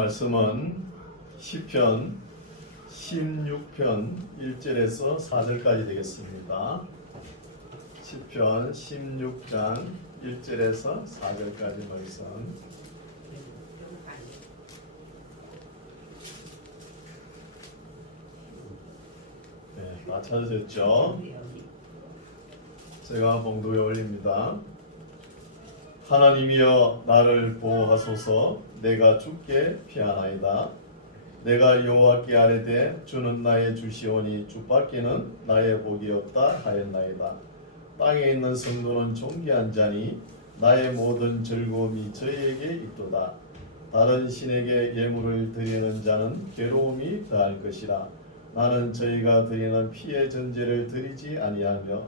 말씀은 시편 16편 1절에서 4절까지 되겠습니다. 시편 16장 1절에서 4절까지 말씀. 네, 다 찾으셨죠? 제가 봉독에 올립니다. 하나님이여 나를 보호하소서. 내가 주께 피하나이다. 내가 여호와께 아뢰되 주는 나의 주시오니 주밖에는 나의 복이 없다 하였나이다. 땅에 있는 성도는 존귀한 자니 나의 모든 즐거움이 저희에게 있도다. 다른 신에게 예물을 드리는 자는 괴로움이 더할 것이라. 나는 저희가 드리는 피의 전제를 드리지 아니하며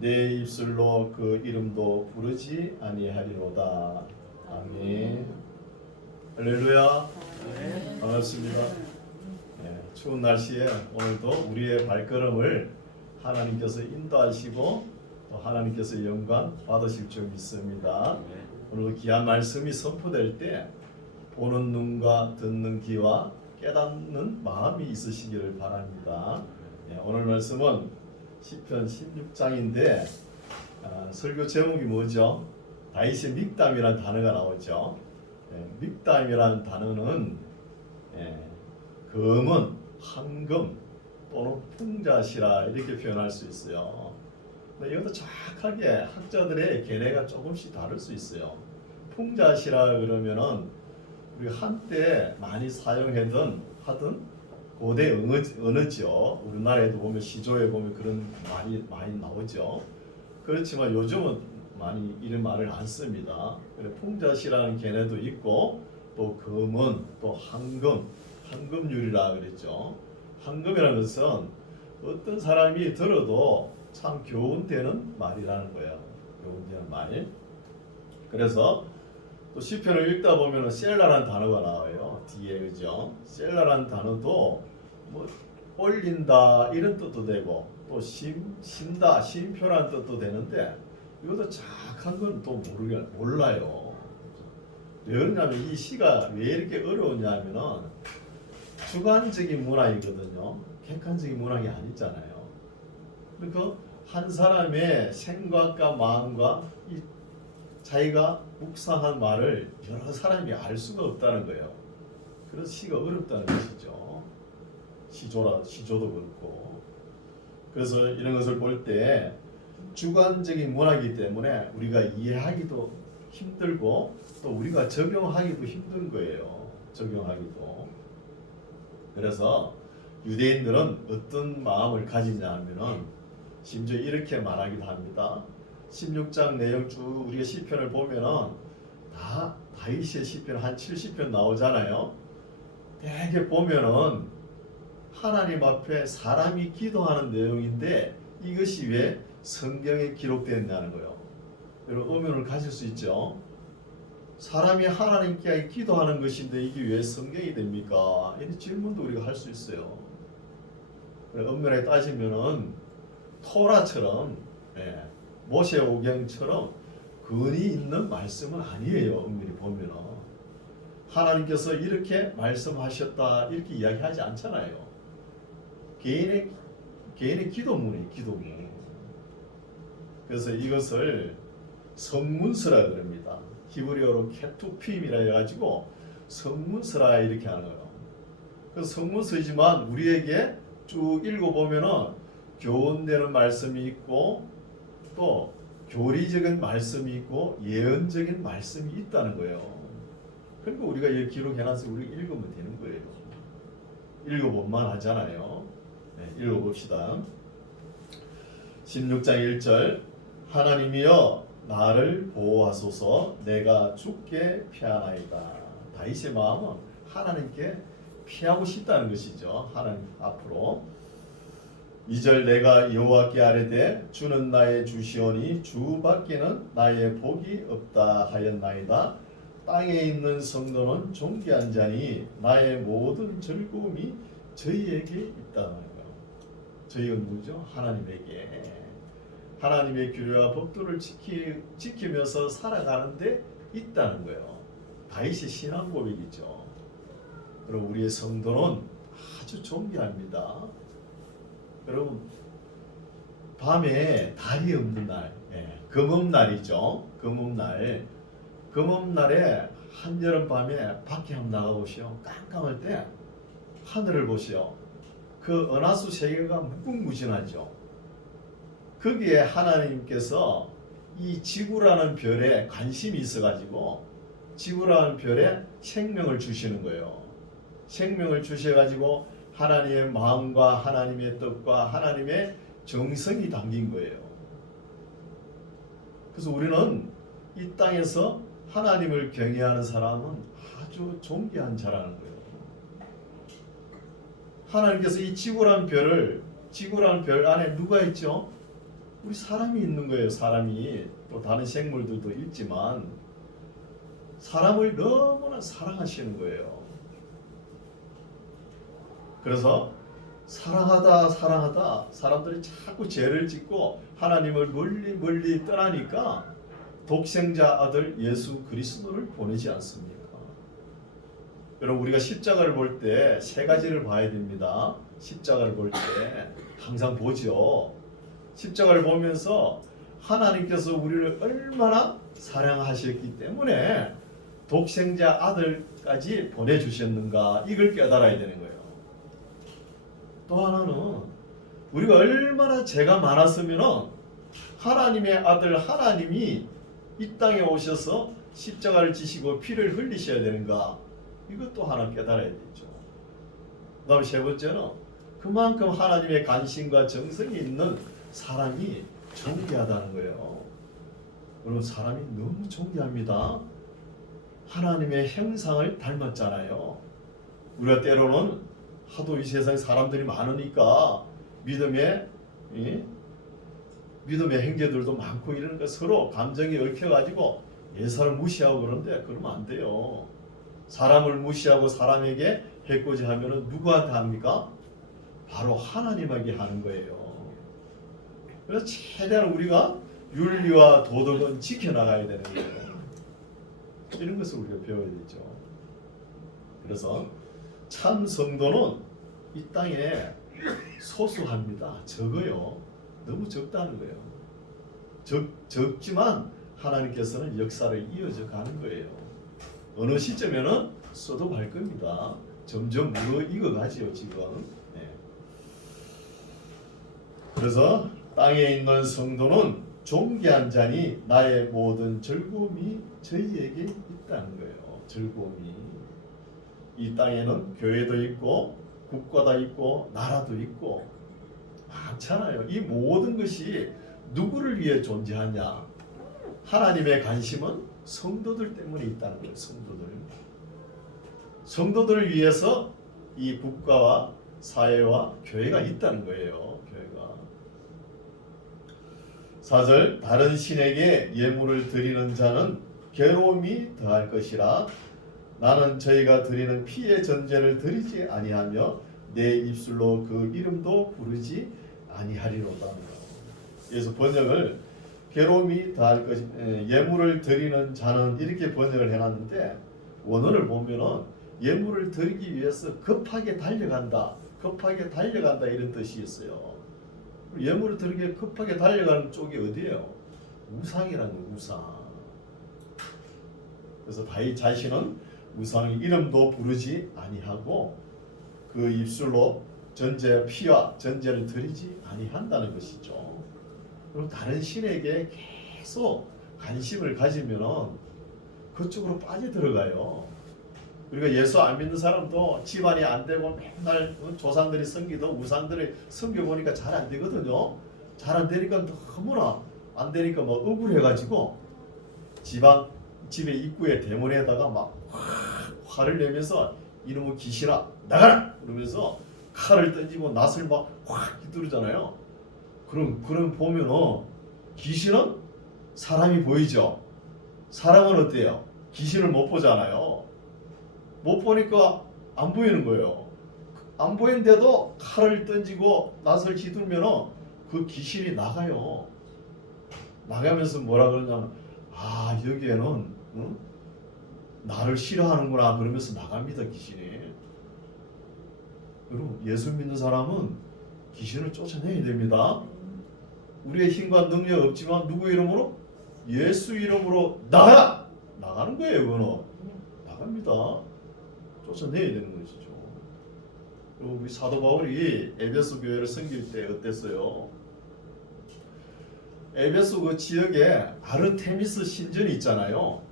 내 입술로 그 이름도 부르지 아니하리로다. 아멘. 할렐루야. 반갑습니다. 네, 추운 날씨에 오늘도 우리의 발걸음을 하나님께서 인도하시고 또 하나님께서 영광 받으실 줄 믿습니다. 오늘 귀한 말씀이 선포될 때 보는 눈과 듣는 귀와 깨닫는 마음이 있으시기를 바랍니다. 네, 오늘 말씀은 시편 16장인데 설교 제목이 뭐죠? 다윗의 믹담이라는 단어가 나오죠. 믹담이라는 단어는 금은 황금 또는 풍자시라 이렇게 표현할 수 있어요. 이것도 정확하게 학자들의 견해가 조금씩 다를 수 있어요. 풍자시라 그러면은 우리가 한때 많이 사용하던 고대 언어죠. 우리나라에도 보면 시조에 보면 그런 말이 많이 나오죠. 그렇지만 요즘은 많이 이런 말을 안 씁니다. 풍자시라는 견해도 있고 또 금은 또 황금률이라 그랬죠. 황금이라는 것은 어떤 사람이 들어도 참 교훈되는 말이라는 거예요. 교훈되는 말. 그래서 또 시편을 읽다 보면 셀라라는 단어가 나와요. 뒤에 그죠? 셀라라는 단어도 뭐 올린다 이런 뜻도 되고 또 신다 쉼표라는 뜻도 되는데 이것도 정확한 건 또 몰라요. 왜 그러냐면 이 시가 왜 이렇게 어려웠냐면은 주관적인 문학이거든요. 객관적인 문학이 아니잖아요. 그러니까 한 사람의 생각과 마음과 이 자기가 묵상한 말을 여러 사람이 알 수가 없다는 거예요. 그래서 시가 어렵다는 것이죠. 시조도 그렇고. 그래서 이런 것을 볼 때 주관적인 문화이기 때문에 우리가 이해하기도 힘들고 또 우리가 적용하기도 힘든 거예요. 적용하기도. 그래서 유대인들은 어떤 마음을 가지냐 하면은 심지어 이렇게 말하기도 합니다. 16장 내용 쭉 우리가 시편을 보면은 다 다윗의 시편 한 70편 나오잖아요. 대개 보면은 하나님 앞에 사람이 기도하는 내용인데 이것이 왜 성경에 기록되었냐는 거예요. 여러분 의문을 가질 수 있죠. 사람이 하나님께 기도하는 것인데 이게 왜 성경이 됩니까? 이런 질문도 우리가 할 수 있어요. 엄밀하게 따지면은 토라처럼 모세오경처럼 근이 있는 말씀은 아니에요. 엄밀히 보면은 하나님께서 이렇게 말씀하셨다 이렇게 이야기하지 않잖아요. 개인의 기도문이에요. 기도문. 그래서 이것을 성문서라 그럽니다. 히브리어로 케투핌이라 해가지고 성문서라 이렇게 하는 거예요. 그래서 성문서이지만 우리에게 쭉 읽어보면은 교훈되는 말씀이 있고 또 교리적인 말씀이 있고 예언적인 말씀이 있다는 거예요. 그러니까 우리가 여기 기록해놔서 우리가 읽으면 되는 거예요. 읽어볼만 하잖아요. 네, 읽어봅시다. 16장 1절 하나님이여 나를 보호하소서. 내가 주께 피하나이다. 다윗의 마음은 하나님께 피하고 싶다는 것이죠. 하나님 앞으로. 2절 내가 여호와께 아뢰되 주는 나의 주시오니 주밖에는 나의 복이 없다 하였나이다. 땅에 있는 성도는 존귀한 자니 나의 모든 즐거움이 저희에게 있다는 거예요. 저희가 누구죠? 하나님에게. 하나님의 규례와 법도를 지키면서 살아가는데 있다는 거예요. 다윗의 신앙 고백이죠. 그럼 우리의 성도는 아주 존귀합니다. 여러분 밤에 달이 없는 날, 금음날이죠. 금음날에 한여름 밤에 밖에 한번 나가보시오. 깜깜할 때 하늘을 보시오. 그 은하수 세계가 무궁무진하죠. 거기에 하나님께서 이 지구라는 별에 관심이 있어가지고 지구라는 별에 생명을 주시는 거예요. 생명을 주셔가지고 하나님의 마음과 하나님의 뜻과 하나님의 정성이 담긴 거예요. 그래서 우리는 이 땅에서 하나님을 경외하는 사람은 아주 존귀한 자라는 거예요. 하나님께서 이 지구라는 별 안에 누가 있죠? 우리 사람이 있는 거예요. 사람이. 또 다른 생물들도 있지만 사람을 너무나 사랑하시는 거예요. 그래서 사랑하다 사람들이 자꾸 죄를 짓고 하나님을 멀리 떠나니까 독생자 아들 예수 그리스도를 보내지 않습니까? 여러분 우리가 십자가를 볼 때 세 가지를 봐야 됩니다. 십자가를 볼 때 항상 보죠. 십자가를 보면서 하나님께서 우리를 얼마나 사랑하셨기 때문에 독생자 아들까지 보내주셨는가 이걸 깨달아야 되는 거예요. 또 하나는 우리가 얼마나 죄가 많았으면 하나님의 아들 하나님이 이 땅에 오셔서 십자가를 지시고 피를 흘리셔야 되는가 이것도 하나 깨달아야 되죠. 그 다음에 세 번째는 그만큼 하나님의 관심과 정성이 있는 사람이 존귀하다는 거예요. 여러분 사람이 너무 존귀합니다. 하나님의 형상을 닮았잖아요. 우리가 때로는 하도 이 세상에 사람들이 많으니까 믿음의 행제들도 많고 이러니까 서로 감정이 얽혀가지고 예사를 무시하고 그러는데 그러면 안 돼요. 사람을 무시하고 사람에게 해코지 하면은 누구한테 합니까? 바로 하나님에게 하는 거예요. 그래서 최대한 우리가 윤리와 도덕은 지켜나가야 되는 거예요. 이런 것을 우리가 배워야 되죠. 그래서 참 성도는 이 땅에 소수합니다. 적어요. 너무 적다는 거예요. 적지만 하나님께서는 역사를 이어져 가는 거예요. 어느 시점에는 쏟아갈 겁니다. 점점 익어가지요 지금. 그래서 땅에 있는 성도는 존귀한 자니 나의 모든 즐거움이 저희에게 있다는 거예요. 즐거움이. 이 땅에는 교회도 있고 국가도 있고 나라도 있고 많잖아요. 이 모든 것이 누구를 위해 존재하냐? 하나님의 관심은 성도들 때문에 있다는 거예요. 성도들을 위해서 이 국가와 사회와 교회가 있다는 거예요. 4절 다른 신에게 예물을 드리는 자는 괴로움이 더할 것이라 나는 저희가 드리는 피의 전제를 드리지 아니하며 내 입술로 그 이름도 부르지 아니하리로다. 그래서 번역을 괴로움이 더할 것이 예물을 드리는 자는 이렇게 번역을 해놨는데 원어를 보면은 예물을 드리기 위해서 급하게 달려간다 이런 뜻이 있어요. 예물을 드리기 급하게 달려가는 쪽이 어디예요? 우상이라는 거예요. 우상. 그래서 다윗 자신은 우상의 이름도 부르지 아니하고 그 입술로 전제 피와 전제를 드리지 아니한다는 것이죠. 그리고 다른 신에게 계속 관심을 가지면은 그쪽으로 빠져들어가요. 우리가 예수 안 믿는 사람도 집안이 안 되고 맨날 조상들이 섬기던 우상들을 섬겨보니까 잘 안 되거든요. 잘 안 되니까 너무나 안 되니까 뭐 억울해가지고 집의 입구에 대문에다가 막 화를 내면서 이놈의 귀신아 나가라! 그러면서 칼을 던지고 낫을 막 확 휘두르잖아요. 그럼 보면은 귀신은 사람이 보이죠. 사람은 어때요? 귀신을 못 보잖아요. 못 보니까 안 보이는 거예요. 안 보이는데도 칼을 던지고 낫을 휘두르면은 그 귀신이 나가요. 나가면서 뭐라 그러냐면 여기에는 나를 싫어하는구나 그러면서 나갑니다. 귀신이. 여러분, 예수 믿는 사람은 귀신을 쫓아내야 됩니다. 우리의 힘과 능력 없지만 누구 이름으로? 예수 이름으로 나가라! 나가는 거예요. 그거는 나갑니다. 쫓아내야 되는 것이죠. 그리고 우리 사도 바울이 에베소 교회를 섬길 때 어땠어요? 에베소 그 지역에 아르테미스 신전이 있잖아요.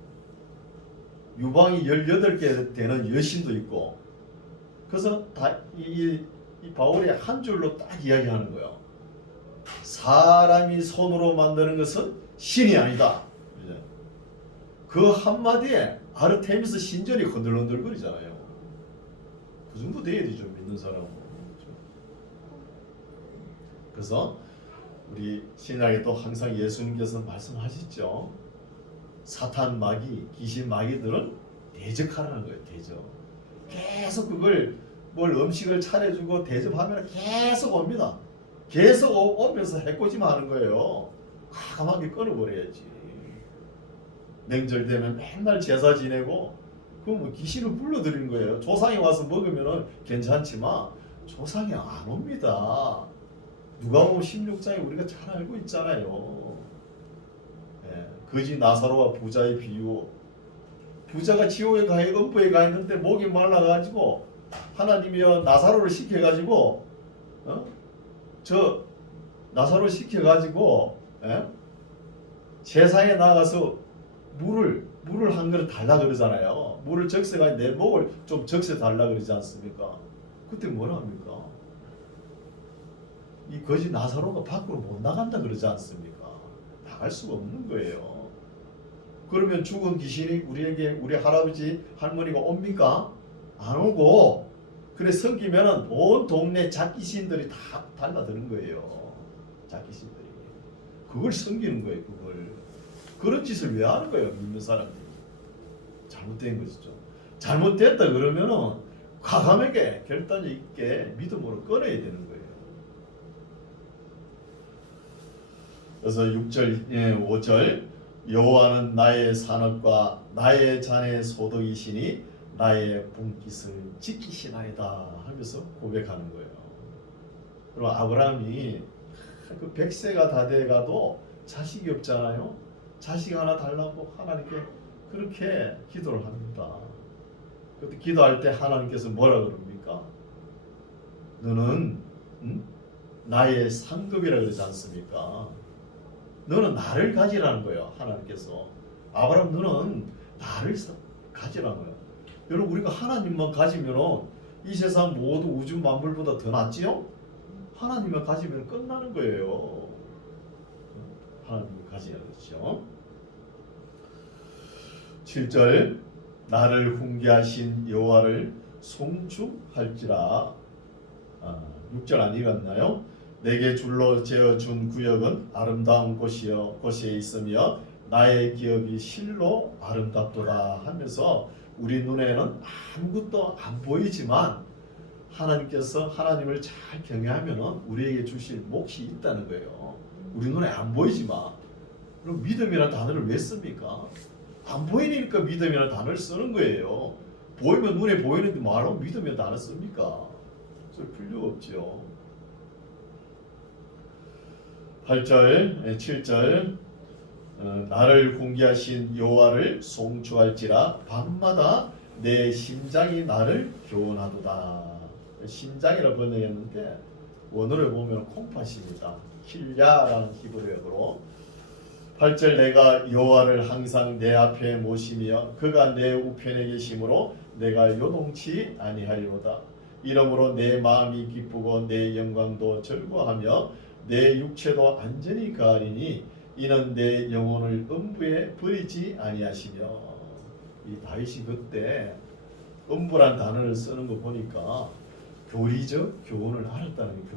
유방이 18개 되는 여신도 있고. 그래서 이 바울이 한 줄로 딱 이야기하는 거예요. 사람이 손으로 만드는 것은 신이 아니다. 그 한마디에 아르테미스 신전이 흔들흔들거리잖아요. 그 정도 돼야 되죠, 믿는 사람은. 그래서 우리 신약에 또 항상 예수님께서 말씀하셨죠. 사탄 마귀, 귀신 마귀들은 대적하라는 거예요. 대적. 계속 그걸 뭘 음식을 차려주고 대접하면 계속 옵니다. 계속 오면서 해코지만 하는 거예요. 과감하게 끊어버려야지. 명절 되면 맨날 제사 지내고 그럼 뭐 귀신을 불러들이는 거예요. 조상이 와서 먹으면 괜찮지만 조상이 안 옵니다. 누가복음 16장에 우리가 잘 알고 있잖아요. 거지 나사로와 부자의 비유. 부자가 지옥에 가 음부에 가 있는데 목이 말라가지고 하나님이 나사로를 시켜가지고 저 나사로 시켜가지고 제사에 나가서 물을 한 그릇 달라 그러잖아요. 물을 적셔가 내 목을 좀 적셔 달라 그러지 않습니까? 그때 뭐라 합니까? 이 거지 나사로가 밖으로 못 나간다 그러지 않습니까? 나갈 수가 없는 거예요. 그러면 죽은 귀신이 우리에게 우리 할아버지 할머니가 옵니까? 안 오고 그래 섬기면은 온 동네 작귀신들이 다 달라드는 거예요. 작귀신들이 그걸 섬기는 거예요. 그런 짓을 왜 하는 거예요? 믿는 사람들이. 잘못된 것이죠. 잘못됐다 그러면은 과감하게 결단 있게 믿음으로 끊어야 되는 거예요. 그래서 6절, 5절 여호와는 나의 산업과 나의 잔의 소득이시니 나의 분깃을 지키시나이다 하면서 고백하는 거예요. 그리고 아브라함이 그 100세가 다 돼가도 자식이 없잖아요. 자식 하나 달라고 하나님께 그렇게 기도를 합니다. 그때 기도할 때 하나님께서 뭐라 그럽니까? 너는 나의 상급이라 그러지 않습니까? 너는 나를 가지라는 거예요. 하나님께서 아브라함 너는 나를 가지라는 거예요. 여러분 우리가 하나님만 가지면 이 세상 모두 우주 만물보다 더 낫지요? 하나님만 가지면 끝나는 거예요. 하나님을 가지라 그랬죠. 7절 나를 훈계하신 여호와를 송축할지라. 6절 안 읽었나요? 내게 줄로 재어준 구역은 아름다운 곳에 있으며 나의 기업이 실로 아름답도다 하면서 우리 눈에는 아무것도 안 보이지만 하나님께서 하나님을 잘 경외하면 우리에게 주실 몫이 있다는 거예요. 우리 눈에 안 보이지만. 그럼 믿음이라는 단어를 왜 씁니까? 안 보이니까 믿음이라는 단어를 쓰는 거예요. 보이면 눈에 보이는데 뭐하러 믿음이라는 단어 씁니까? 쓸 필요가 없죠. 8절, 7절 나를 공개하신 여호와를 송축할지라 밤마다 내 심장이 나를 교훈하도다. 심장이라 번역했는데 원어를 보면 콩팥입니다. 킬야라는 히브리어로 8절 내가 여호와를 항상 내 앞에 모시며 그가 내 우편에 계심으로 내가 요동치 아니하리로다. 이러므로 내 마음이 기쁘고 내 영광도 즐거워하며 내 육체도 안전히 가리니 이는 내 영혼을 음부에 버리지 아니하시며. 이 다윗이 그때 음부란 단어를 쓰는 거 보니까 교리적 교훈을 알았다는 게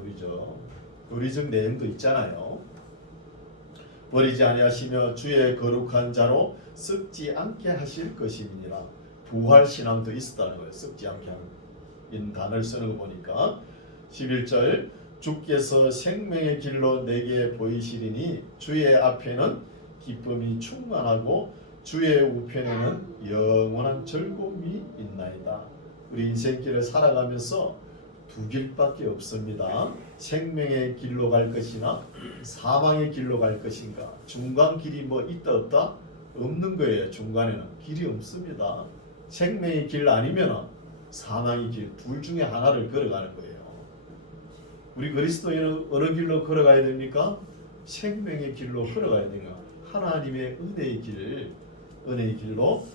교리적 내용도 있잖아요. 버리지 아니하시며 주의 거룩한 자로 썩지 않게 하실 것임이니라. 부활 신앙도 있었다는 거예요. 썩지 않게 하는 단어를 쓰는 거 보니까 11절 주께서 생명의 길로 내게 보이시리니 주의 앞에는 기쁨이 충만하고 주의 우편에는 영원한 즐거움이 있나이다. 우리 인생길을 살아가면서 두 길밖에 없습니다. 생명의 길로 갈 것이나 사망의 길로 갈 것인가. 중간 길이 뭐 있다 없다? 없는 거예요. 중간에는 길이 없습니다. 생명의 길 아니면 사망의 길, 둘 중에 하나를 걸어가는 거예요. 우리 그리스도인은 어느 길로 걸어가야 됩니까? 생명의 길로 걸어가야 되는 거예요. 하나님의 은혜의 길로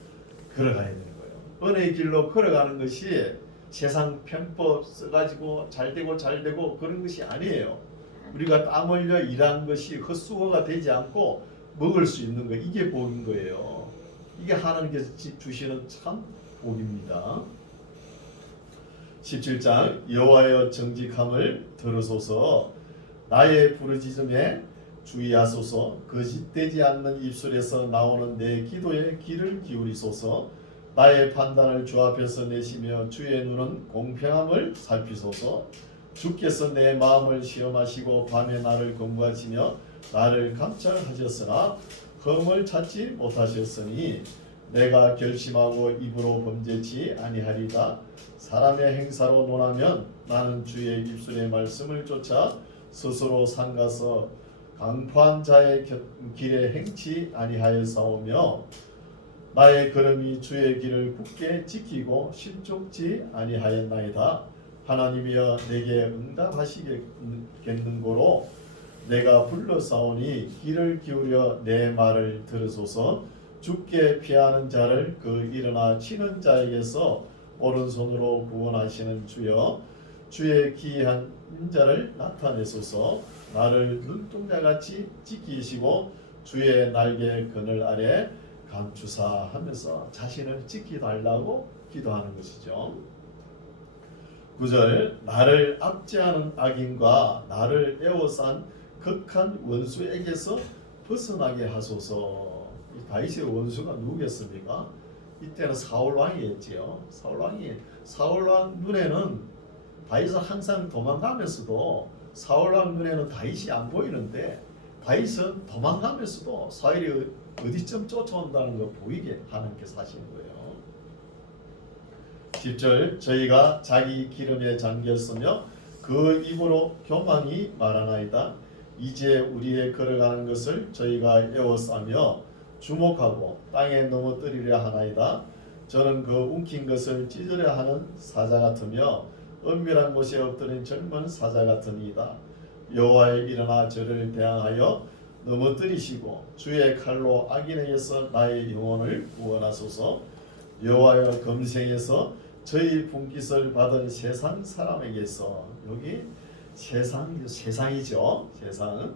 걸어가야 되는 거예요. 은혜의 길로 걸어가는 것이 세상 편법 써가지고 잘 되고 그런 것이 아니에요. 우리가 땀 흘려 일한 것이 헛수고가 되지 않고 먹을 수 있는 거, 이게 복인 거예요. 이게 하나님께서 주시는 참 복입니다. 17장 여호와여 정직함을 들으소서. 나의 부르짖음에 주의하소서. 거짓되지 않는 입술에서 나오는 내 기도에 귀를 기울이소서. 나의 판단을 주 앞에서 내시며 주의 눈은 공평함을 살피소서. 주께서 내 마음을 시험하시고 밤에 나를 검거하시며 나를 감찰하셨으나 흠을 찾지 못하셨으니 내가 결심하고 입으로 범죄치 아니하리다. 사람의 행사로 논하면 나는 주의 입술의 말씀을 쫓아 스스로 삼가서 강포한 자의 길에 행치 아니하였사오며 나의 걸음이 주의 길을 굳게 지키고 실족지 아니하였나이다. 하나님이여 내게 응답하시겠는고로 내가 불러싸오니 귀를 기울여 내 말을 들으소서. 주께 피하는 자를 그 일어나 치는 자에게서 오른손으로 구원하시는 주여, 주의 기이한 인자를 나타내소서. 나를 눈동자같이 지키시고 주의 날개 그늘 아래 감추사 하면서 자신을 지키달라고 기도하는 것이죠. 9절 나를 압제하는 악인과 나를 에워싼 극한 원수에게서 벗어나게 하소서. 이 다윗의 원수가 누구겠습니까? 이때는 사울 왕이었지요. 사울 왕 눈에는 다윗은 항상 도망가면서도 사울 왕 눈에는 다윗이 안 보이는데 다윗은 도망가면서도 사울이 어디쯤 쫓아온다는 거 보이게 하나님께서 하시는 거예요. 10절 저희가 자기 기름에 잠겼으며 그 입으로 교만이 말하나이다. 이제 우리의 걸어가는 것을 저희가 에워싸며 주목하고 땅에 넘어뜨리려 하나이다. 저는 그 움킨 것을 찢으려 하는 사자 같으며 은밀한 곳에 엎드린 젊은 사자 같으니이다. 여호와여 일어나 저를 대항하여 넘어뜨리시고 주의 칼로 악인에게서 나의 영혼을 구원하소서. 여호와여 금생에서 저희 분깃을 받은 세상 사람에게서, 여기 세상이죠. 세상.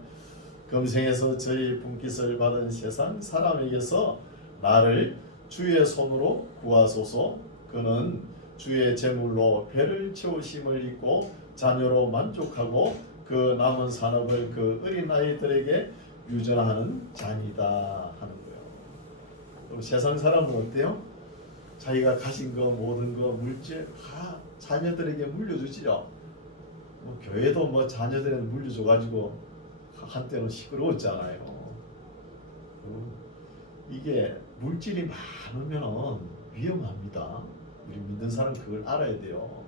금생에서 저희 분깃을 받은 세상 사람에게서 나를 주의 손으로 구하소서. 그는 주의 제물로 배를 채우심을 입고 자녀로 만족하고 그 남은 산업을 그 어린아이들에게 유전하는 잔이다 하는 거예요. 그럼 세상 사람은 어때요? 자기가 가진 거 모든 거 물질 다 자녀들에게 물려주지요. 뭐 교회도 뭐 자녀들에게 물려줘가지고 한때는 시끄러웠잖아요. 이게 물질이 많으면 위험합니다. 우리 믿는 사람 그걸 알아야 돼요.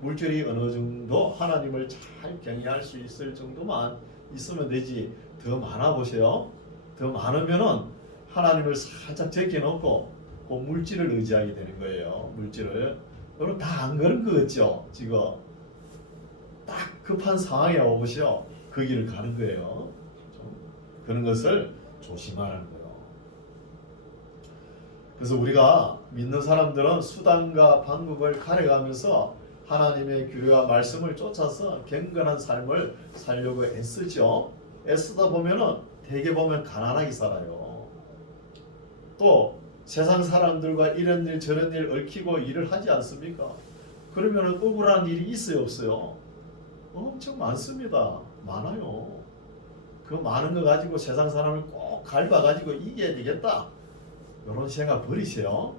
물질이 어느 정도 하나님을 잘 경외할 수 있을 정도만 있으면 되지, 더 많아 보세요. 더 많으면은 하나님을 살짝 제껴놓고 그 물질을 의지하게 되는 거예요. 물질을. 여러분 다 안 그런 거 같죠? 지금 딱 급한 상황에 오보시오. 그 길을 가는 거예요. 그런 것을 조심하라는 거예요. 그래서 우리가 믿는 사람들은 수단과 방법을 가려가면서 하나님의 규례와 말씀을 쫓아서 경건한 삶을 살려고 애쓰죠. 애쓰다 보면은 대개 보면 가난하게 살아요. 또 세상 사람들과 이런 일 저런 일 얽히고 일을 하지 않습니까? 그러면 억울한 일이 있어요 없어요? 엄청 많습니다. 많아요. 그 많은 거 가지고 세상 사람을 꼭 밟아가지고 이겨야 되겠다, 이런 생각 버리세요.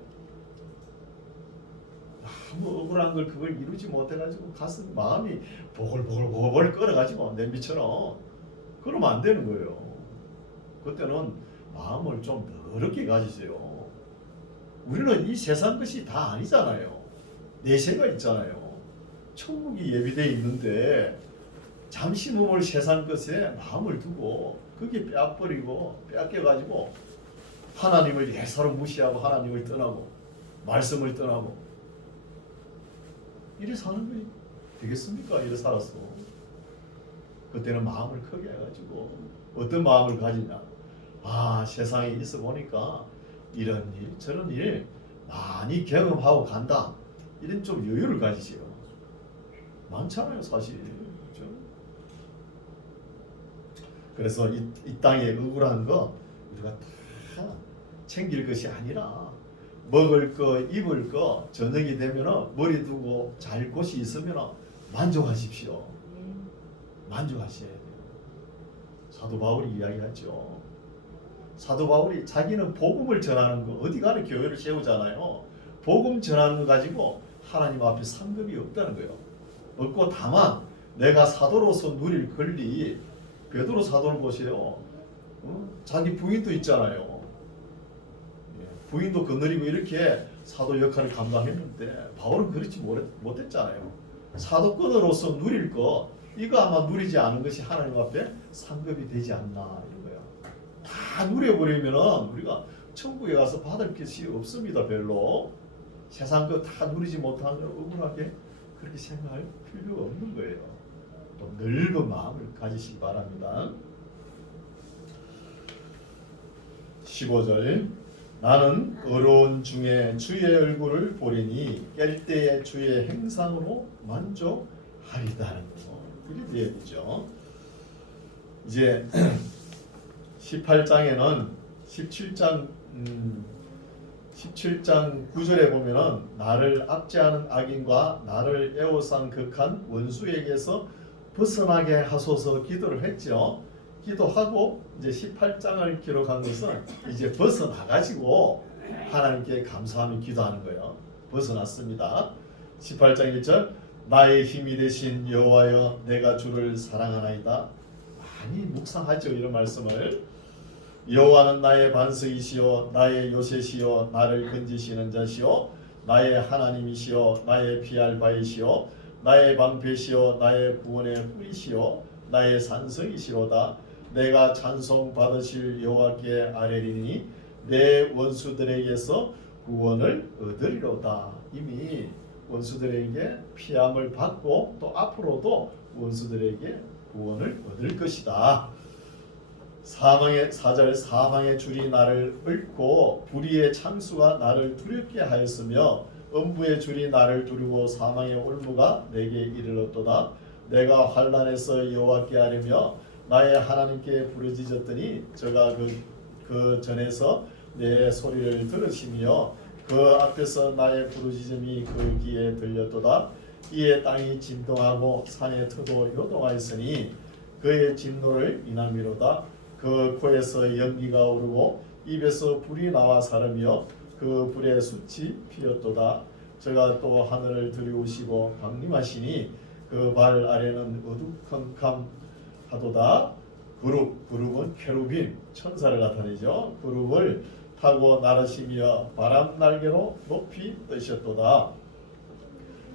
너무 억울한 걸 그걸 이루지 못해가지고 가슴 마음이 보글보글 끓어가지고 냄비처럼, 그러면 안 되는 거예요. 그때는 마음을 좀 넓게 가지세요. 우리는 이 세상 것이 다 아니잖아요. 내세가 있잖아요. 천국이 예비되어 있는데 잠시 몸을 세상 것에 마음을 두고 거기에 빼앗버리고 빼앗겨가지고 하나님을 예사로 무시하고 하나님을 떠나고 말씀을 떠나고 이래 사는 게 되겠습니까? 이래 살았어. 그때는 마음을 크게 해가지고 어떤 마음을 가지냐? 아, 세상에 있어 보니까 이런 일 저런 일 많이 경험하고 간다. 이런 좀 여유를 가지세요. 많잖아요, 사실. 그렇죠? 그래서 이 땅에 억울한 거 우리가 다 챙길 것이 아니라 먹을 거, 입을 거 저녁이 되면 머리 두고 잘 곳이 있으면 만족하십시오. 만족하셔야 돼요. 사도 바울이 이야기하죠. 사도 바울이 자기는 복음을 전하는 거 어디 가는 교회를 세우잖아요. 복음 전하는 거 가지고 하나님 앞에 상급이 없다는 거예요. 없고 다만 내가 사도로서 누릴 권리. 베드로 사도를 보세요. 자기 부인도 있잖아요. 부인도 거느리고 이렇게 사도 역할을 감당했는데 바울은 그렇지 못했잖아요. 사도권으로서 누릴 거 이거 아마 누리지 않은 것이 하나님 앞에 상급이 되지 않나 이런 거예요. 다 누려버리면은 우리가 천국에 가서 받을 것이 없습니다. 별로. 세상 거 다 누리지 못하는 걸 억울하게 그렇게 생각할 필요가 없는 거예요. 또 넓은 마음을 가지시기 바랍니다. 15절 나는 어려운 중에 주의 얼굴을 보리니 깰 때에 주의 행상으로 만족하리다는 거. 이렇게 되죠. 이제 18장에는 17장 9절에 보면은 나를 압제하는 악인과 나를 애워싼 극한 원수에게서 벗어나게 하소서 기도를 했죠. 기도하고 이제 18장을 기록한 것은 이제 벗어나가지고 하나님께 감사하며 기도하는 거예요. 벗어났습니다. 18장 1절 나의 힘이 되신 여호와여 내가 주를 사랑하나이다. 많이 묵상하죠. 이런 말씀을. 여호와는 나의 반석이시요 나의 요새시요 나를 건지시는 자시요 나의 하나님이시요 나의 피할 바이시요 나의 방패시요 나의 구원의 뿌리시요 나의 산성이시로다. 내가 찬송 받으실 여호와께 아뢰리니 내 원수들에게서 구원을 얻으리로다. 이미 원수들에게 피함을 받고 또 앞으로도 원수들에게 구원을 얻을 것이다. 사망의 4절 사망의 줄이 나를 얽고 불의의 창수가 나를 두렵게 하였으며 음부의 줄이 나를 두르고 사망의 올무가 내게 이르렀도다. 내가 환난에서 여호와께 아뢰며 나의 하나님께 부르짖었더니 저가 그 전에서 내 소리를 들으시며 그 앞에서 나의 부르짖음이 그 귀에 들렸도다. 이에 땅이 진동하고 산의 터도 요동하였으니 그의 진노를 인함이로다. 그 코에서 연기가 오르고 입에서 불이 나와 사르며 그 불의 숯이 피었도다. 저가 또 하늘을 들이우시고 강림하시니 그 발 아래는 어두컴컴하도다. 그룹은 케루빈 천사를 나타내죠. 그룹을 타고 나르시며 바람 날개로 높이 뜨셨도다.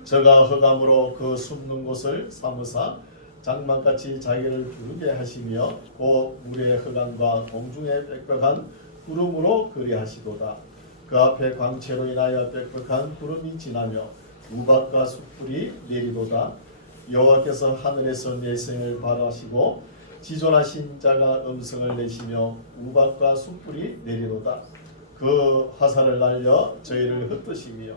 저가 흑암으로 그 숨는 곳을 삼으사 장막같이 자기를 부르게 하시며 그 물의 흑암과 공중의 빽빽한 구름으로 그리하시도다. 그 앞에 광채로 인하여 빽빽한 구름이 지나며 우박과 숯불이 내리도다. 여호와께서 하늘에서 내생을 발하시고 지존하신 자가 음성을 내시며 우박과 숯불이 내리도다. 그 화살을 날려 저희를 흩으시며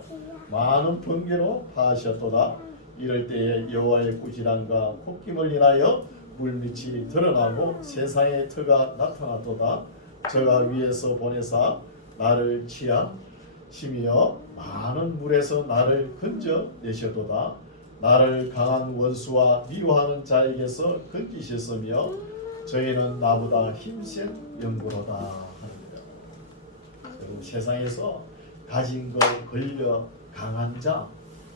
많은 번개로 파하셨도다. 이럴 때에 여호와의 꾸지람과 콧김을 인하여 물밑이 드러나고 세상의 터가 나타났도다. 저가 위에서 보내사 나를 취하시며 많은 물에서 나를 건져 내셨도다. 나를 강한 원수와 미워하는 자에게서 건지셨으며 저희는 나보다 힘센 영구로다 하는 거예요. 세상에서 가진 거 걸려 강한 자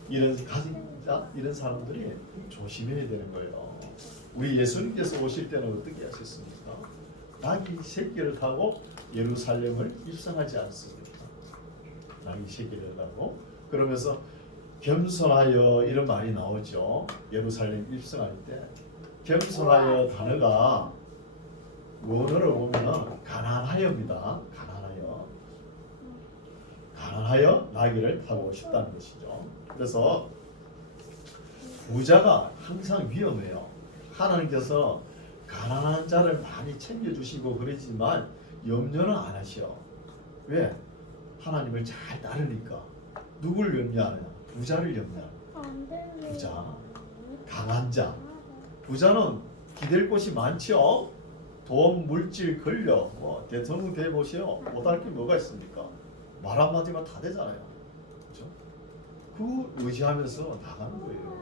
이런 가진 자 이런 사람들이 조심해야 되는 거예요. 우리 예수님께서 오실 때는 어떻게 하셨습니까? 나귀 새끼를 타고 예루살렘을 입성하지 않습니까? 나귀 새끼를 타고 그러면서 겸손하여 이런 말이 나오죠. 예루살렘 입성할 때 겸손하여 단어가 원어로 보면은 가난하여입니다. 가난하여 나귀를 타고 싶다는 것이죠. 그래서 부자가 항상 위험해요. 하나님께서 가난한 자를 많이 챙겨주시고 그러지만 염려는 안 하셔. 왜? 하나님을 잘 따르니까. 누굴 염려하느냐? 부자를 염려하는. 부자, 강한 자. 부자는 기댈 곳이 많죠. 돈, 물질, 권력, 대통령 돼보시오. 못할 게 뭐가 있습니까? 말 한마디만 다 되잖아요. 그렇죠? 그 의지하면서 나가는 거예요.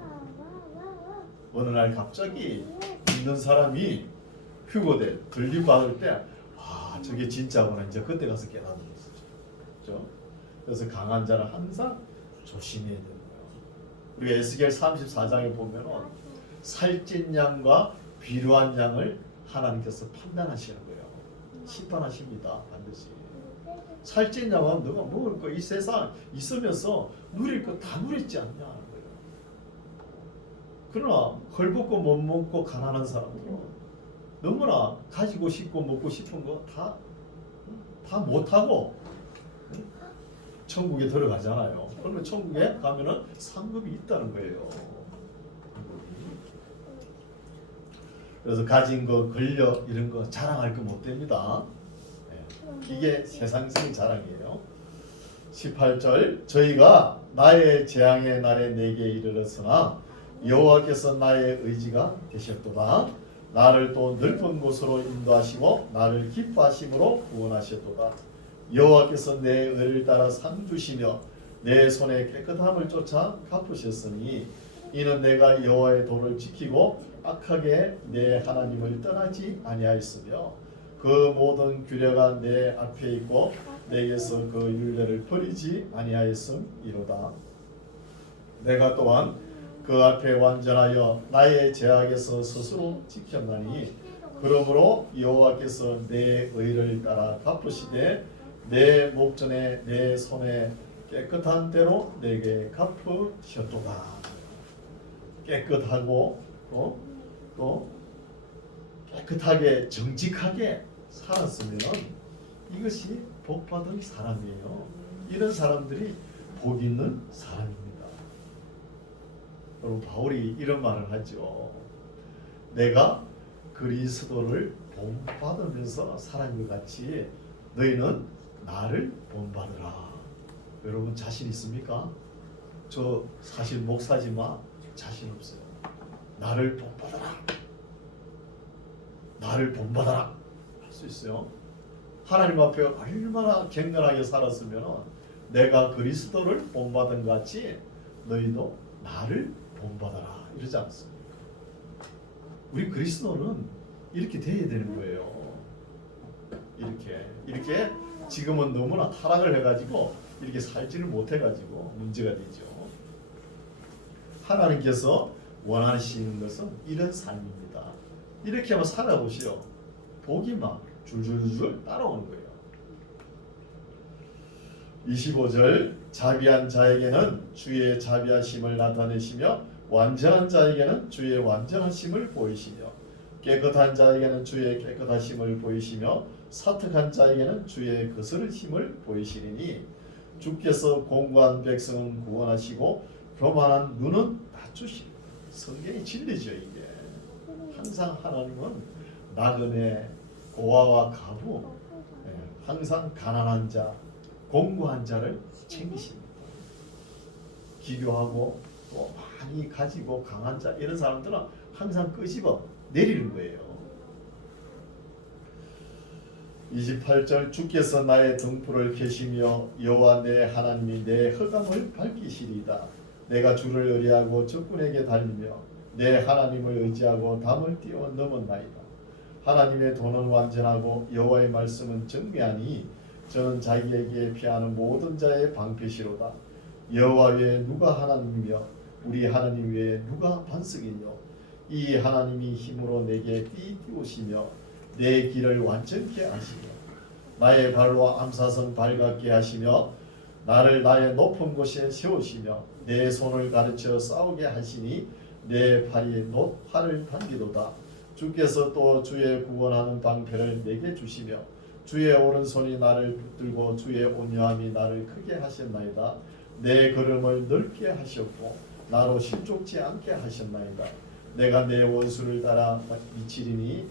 어느 날 갑자기 믿는 사람이 휴거돼 들림 받을 때 저게 진짜구나 이제 그때 가서 깨닫는 것이죠. 그렇죠? 그래서 강한 자는 항상 조심해야 되는 거예요. 우리가 에스겔 34장에 보면은 살찐 양과 비루한 양을 하나님께서 판단하시는 거예요. 심판하십니다. 반드시. 살찐 양은 너가 먹을 거 이 세상 있으면서 누릴 거 다 누렸지 않냐 하는 거예요. 그러나 헐벗고 못 먹고 가난한 사람들은 너무나 가지고 싶고 먹고 싶은 거 다 못하고 천국에 들어가잖아요. 그러면 천국에 가면은 상급이 있다는 거예요. 그래서 가진 거, 권력 이런 거 자랑할 거 못 됩니다. 이게 세상적인 자랑이에요. 18절 저희가 나의 재앙의 날에 내게 이르렀으나 여호와께서 나의 의지가 되셨도다. 나를 또 넓은 곳으로 인도하시고 나를 기뻐하심으로 구원하셨도다. 여호와께서 내 의를 따라 상 주시며 내 손에 깨끗함을 쫓아 갚으셨으니 이는 내가 여호와의 도를 지키고 악하게 내 하나님을 떠나지 아니하였으며 그 모든 규례가 내 앞에 있고 내게서 그 율례를 버리지 아니하였음이로다. 내가 또한 그 앞에 완전하여 나의 죄악에서 스스로 지켰나니 그러므로 여호와께서 내 의를 따라 갚으시되 내 목전에 내 손에 깨끗한 대로 내게 갚으셨도다. 깨끗하고 또 깨끗하게 정직하게 살았으면 이것이 복받은 사람이에요. 이런 사람들이 복 있는 사람입니다. 여러분 바울이 이런 말을 하죠. 내가 그리스도를 본받으면서 살은 것 같이 너희는 나를 본받으라. 여러분 자신 있습니까? 저 사실 목사지만 자신 없어요. 나를 본받아라. 나를 본받아라 할 수 있어요. 하나님 앞에 얼마나 갱건하게 살았으면 내가 그리스도를 본받은 것 같이 너희도 나를 본받아라 이러지 않습니까? 우리 그리스도는 이렇게 돼야 되는 거예요. 이렇게 지금은 너무나 타락을 해가지고 이렇게 살지를 못해가지고 문제가 되죠. 하나님께서 원하시는 것은 이런 삶입니다. 이렇게 한번 살아보시오. 복이 막 줄줄줄 따라오는 거예요. 25절 자비한 자에게는 주의 자비하심을 나타내시며 완전한 자에게는 주의 완전하심을 보이시며 깨끗한 자에게는 주의 깨끗하심을 보이시며 사특한 자에게는 주의 거스르심을 보이시리니 주께서 공고한 백성은 구원하시고 교만한 눈은 낮추시니 성경이 진리죠. 이게 항상 하나님은 나그네 고아와 가부 항상 가난한 자 공고한 자를 챙기십니다. 기교하고 또 많이 가지고 강한 자 이런 사람들은 항상 끄집어 내리는 거예요. 28절 주께서 나의 등불을 켜시며 여호와 내 하나님이 내 흑암을 밝히시리이다. 내가 주를 의뢰하고 적군에게 달리며 내 하나님을 의지하고 담을 뛰어넘었나이다. 하나님의 도는 완전하고 여호와의 말씀은 정매하니 저는 자기에게 피하는 모든 자의 방패시로다. 여호와 외에 누가 하나님이며 우리 하나님 외에 누가 반석이뇨. 이 하나님이 힘으로 내게 띠띠우시며 내 길을 완전케 하시며 나의 발로 암사선 밝게 하시며 나를 나의 높은 곳에 세우시며 내 손을 가르쳐 싸우게 하시니 내 팔이 놋 활을 당기도다. 주께서 또 주의 구원하는 방패를 내게 주시며 주의 오른손이 나를 붙들고 주의 온유함이 나를 크게 하셨나이다. 내 걸음을 넓게 하셨고 나로 실족지 않게 하셨나이다. 내가 내 원수를 따라 미치리니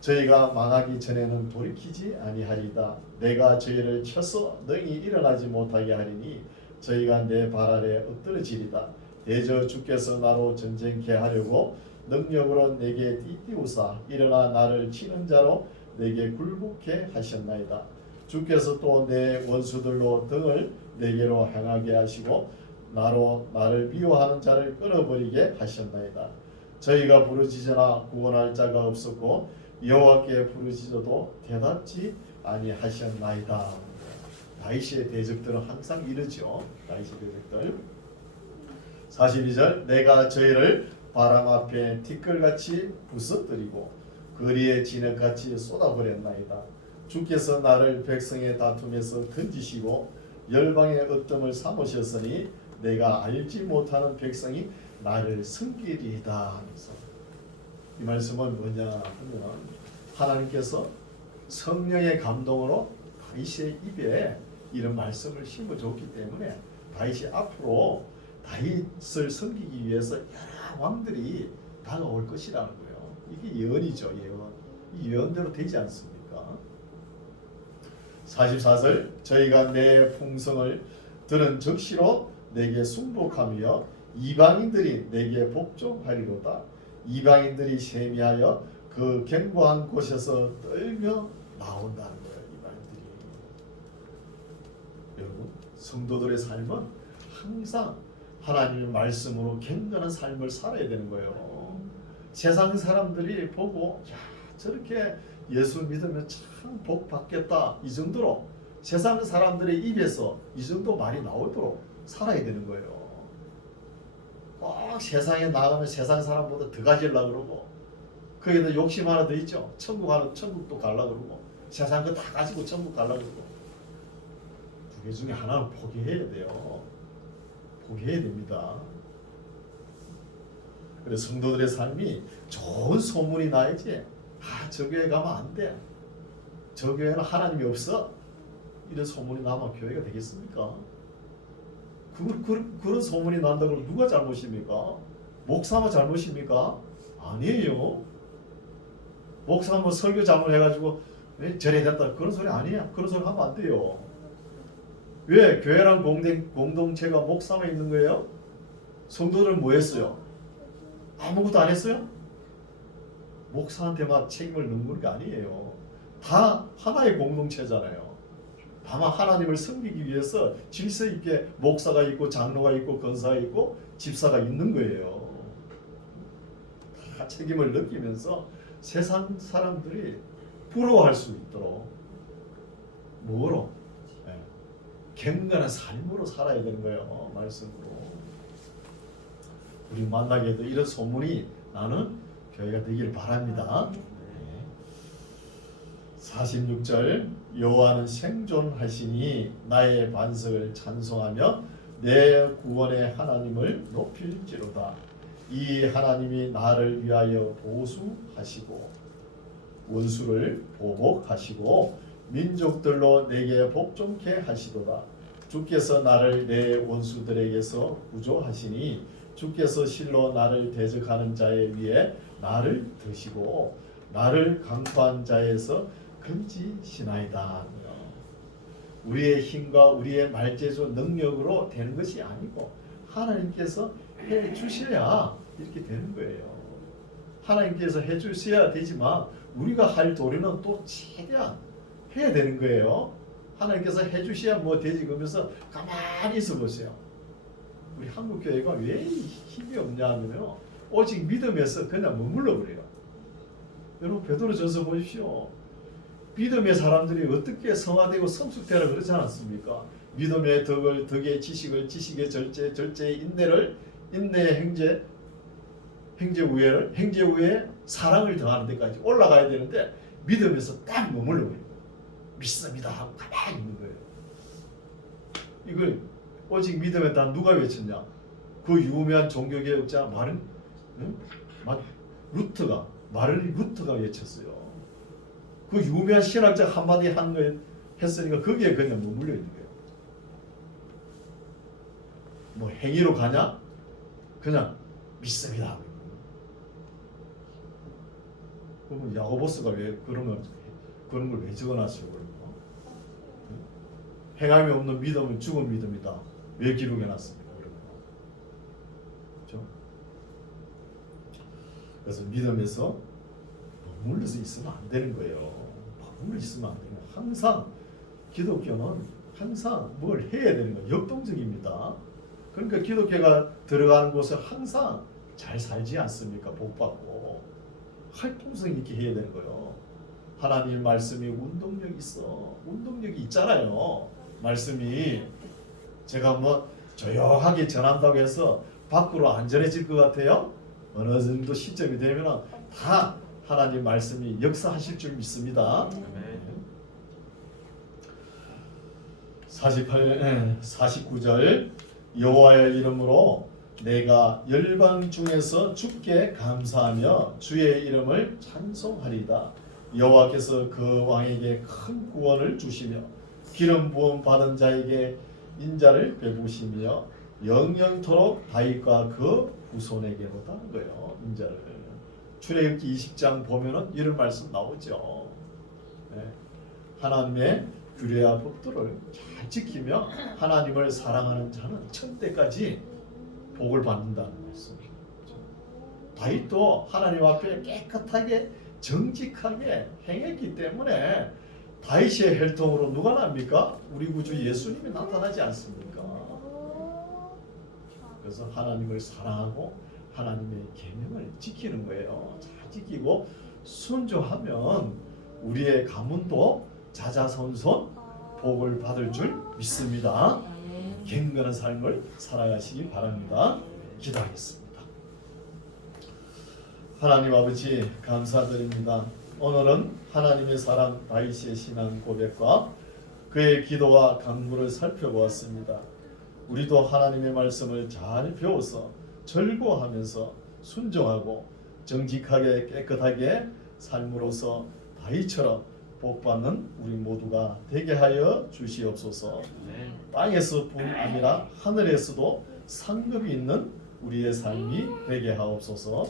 저희가 망하기 전에는 돌이키지 아니하리다. 내가 저희를 쳐서 능히 일어나지 못하게 하리니 저희가 내 발 아래 엎드러지리다. 대저 주께서 나로 전쟁케 하려고 능력으로 내게 띠띠우사 일어나 나를 치는 자로 내게 굴복케 하셨나이다. 주께서 또 내 원수들로 등을 내게로 향하게 하시고 나를 미워하는 자를 끊어버리게 하셨나이다. 저희가 부르짖으나 구원할 자가 없었고 여호와께 부르짖어도 대답지 아니하셨나이다. 다윗의 대적들은 항상 이러죠. 다윗의 대적들. 42절 내가 저희를 바람 앞에 티끌같이 부서뜨리고 거리에 진흙같이 쏟아버렸나이다. 주께서 나를 백성의 다툼에서 건지시고 열방의 어뜸을 삼으셨으니 내가 알지 못하는 백성이 나를 섬기리이다. 이 말씀은 뭐냐 하면 하나님께서 성령의 감동으로 다윗의 입에 이런 말씀을 심어줬기 때문에 다윗이 앞으로 다윗을 섬기기 위해서 여러 왕들이 다가올 것이라는 거예요. 이게 예언이죠. 예언. 이 예언대로 되지 않습니까? 44절 저희가 내 풍성을 들은 적시로 내게 순복하며 이방인들이 내게 복종하리로다. 이방인들이 세미하여 그 견고한 곳에서 떨며 나온다는 거예요. 이방인들이. 여러분 성도들의 삶은 항상 하나님의 말씀으로 견고한 삶을 살아야 되는 거예요. 세상 사람들이 보고 야 저렇게 예수 믿으면 참 복 받겠다 이 정도로 세상 사람들의 입에서 이 정도 말이 나오도록 살아야 되는 거예요. 꼭 세상에 나가면 세상 사람보다 더 가지려고 그러고 거기다 욕심 하나 더 있죠. 천국도 가려고 그러고 세상 거 다 가지고 천국 가려고 그러고 두 개 중에 하나는 포기해야 돼요. 포기해야 됩니다. 그래서 성도들의 삶이 좋은 소문이 나야지 저 교회 가면 안 돼. 저 교회는 하나님이 없어. 이런 소문이 나면 교회가 되겠습니까? 그런 소문이 난다고 누가 잘못입니까? 목사가 잘못입니까? 아니에요. 목사가 뭐 설교 잘못해가지고 절에 됐다 그런 소리 아니야. 그런 소리 하면 안 돼요. 왜? 교회랑 공동체가 목사만 있는 거예요? 성도들은 뭐 했어요? 아무것도 안 했어요? 목사한테만 책임을 넘기는 게 아니에요. 다 하나의 공동체잖아요. 다만 하나님을 섬기기 위해서 질서 있게 목사가 있고 장로가 있고 권사가 있고 집사가 있는 거예요. 다 책임을 느끼면서 세상 사람들이 부러워할 수 있도록 뭐로? 경건한 삶으로 살아야 되는 거예요. 말씀으로. 우리 만나게도 이런 소문이 나는 교회가 되기를 바랍니다. 46절 여호와는 생존하시니 나의 반석을 찬송하며 내 구원의 하나님을 높일지로다. 이 하나님이 나를 위하여 보수하시고 원수를 보복하시고 민족들로 내게 복종케 하시도다. 주께서 나를 내 원수들에게서 구조하시니 주께서 실로 나를 대적하는 자의 위에 나를 드시고 나를 강포한 자에서 건지시나이다. 우리의 힘과 우리의 말재주 능력으로 되는 것이 아니고 하나님께서 해 주셔야 이렇게 되는 거예요. 하나님께서 해 주셔야 되지만 우리가 할 도리는 또 최대한 해야 되는 거예요. 하나님께서 해 주셔야 뭐 되지 그러면서 가만히 있어 보세요. 우리 한국 교회가 왜 힘이 없냐 하면요. 오직 믿음에서 그냥 머물러 버려요. 여러분 베드로전서 보십시오. 믿음의 사람들이 어떻게 성화되고 성숙되라 그러지 않았습니까? 믿음의 덕을 덕의 지식을 지식의 절제 절제의 인내를 인내의 행제 우애를 행제 우애에 사랑을 더하는 데까지 올라가야 되는데 믿음에서 딱 머물러 버려요. 믿습니다 하고 가만히 있는 거예요. 이걸 오직 믿음에 다 누가 외쳤냐? 그 유명한 종교개혁자 마른 루터가 마르틴 루터가 외쳤어요. 그 유명한 신학자 한마디 한 걸 했으니까 거기에 그냥 머물러 있는 거예요. 뭐 행위로 가냐? 그냥 믿습니다. 그러면 야고보스가 왜 그런 걸 왜 적어놨어요? 행함이 없는 믿음은 죽은 믿음이다. 왜 기록해놨습니까? 그렇죠? 그래서 믿음에서 머물러서 있으면 안 되는 거예요. 머물러 있으면 안 되는 거예요. 항상 기독교는 항상 뭘 해야 되는 거예요. 역동적입니다. 그러니까 기독교가 들어가는 곳은 항상 잘 살지 않습니까? 복받고 활동성 있게 해야 되는 거예요. 하나님 말씀이 운동력 있어. 운동력이 있잖아요. 말씀이 제가 뭐 조용하게 전한다고 해서 밖으로 안전해질 것 같아요? 어느 정도 시점이 되면 다 하나님 말씀이 역사하실 줄 믿습니다. 49절 여호와의 이름으로 내가 열방 중에서 주께 감사하며 주의 이름을 찬송하리다. 여호와께서 그 왕에게 큰 구원을 주시며 기름 부음 받은 자에게 인자를 베푸시며 영영토록 다윗과 그 후손에게로다 하는 거예요. 인자를. 출애굽기 20장 보면은 이런 말씀 나오죠. 네. 하나님의 규례와 법도를 잘 지키며 하나님을 사랑하는 자는 천대까지 복을 받는다는 말씀. 다윗도 하나님 앞에 깨끗하게 정직하게 행했기 때문에 다윗의 혈통으로 누가 납니까? 우리 구주 예수님이 나타나지 않습니까? 그래서 하나님을 사랑하고 하나님의 계명을 지키는 거예요. 잘 지키고 순종하면 우리의 가문도 자자손손 복을 받을 줄 믿습니다. 경건한 삶을 살아가시기 바랍니다. 기도하겠습니다. 하나님 아버지 감사드립니다. 오늘은 하나님의 사랑 다윗의 신앙 고백과 그의 기도와 간구를 살펴보았습니다. 우리도 하나님의 말씀을 잘 배워서 절구하면서 순종하고 정직하게 깨끗하게 삶으로서 다윗처럼 복받는 우리 모두가 되게 하여 주시옵소서. 땅에서뿐 아니라 하늘에서도 상급이 있는 우리의 삶이 되게 하옵소서.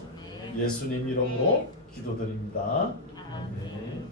예수님 이름으로 기도드립니다. 아멘.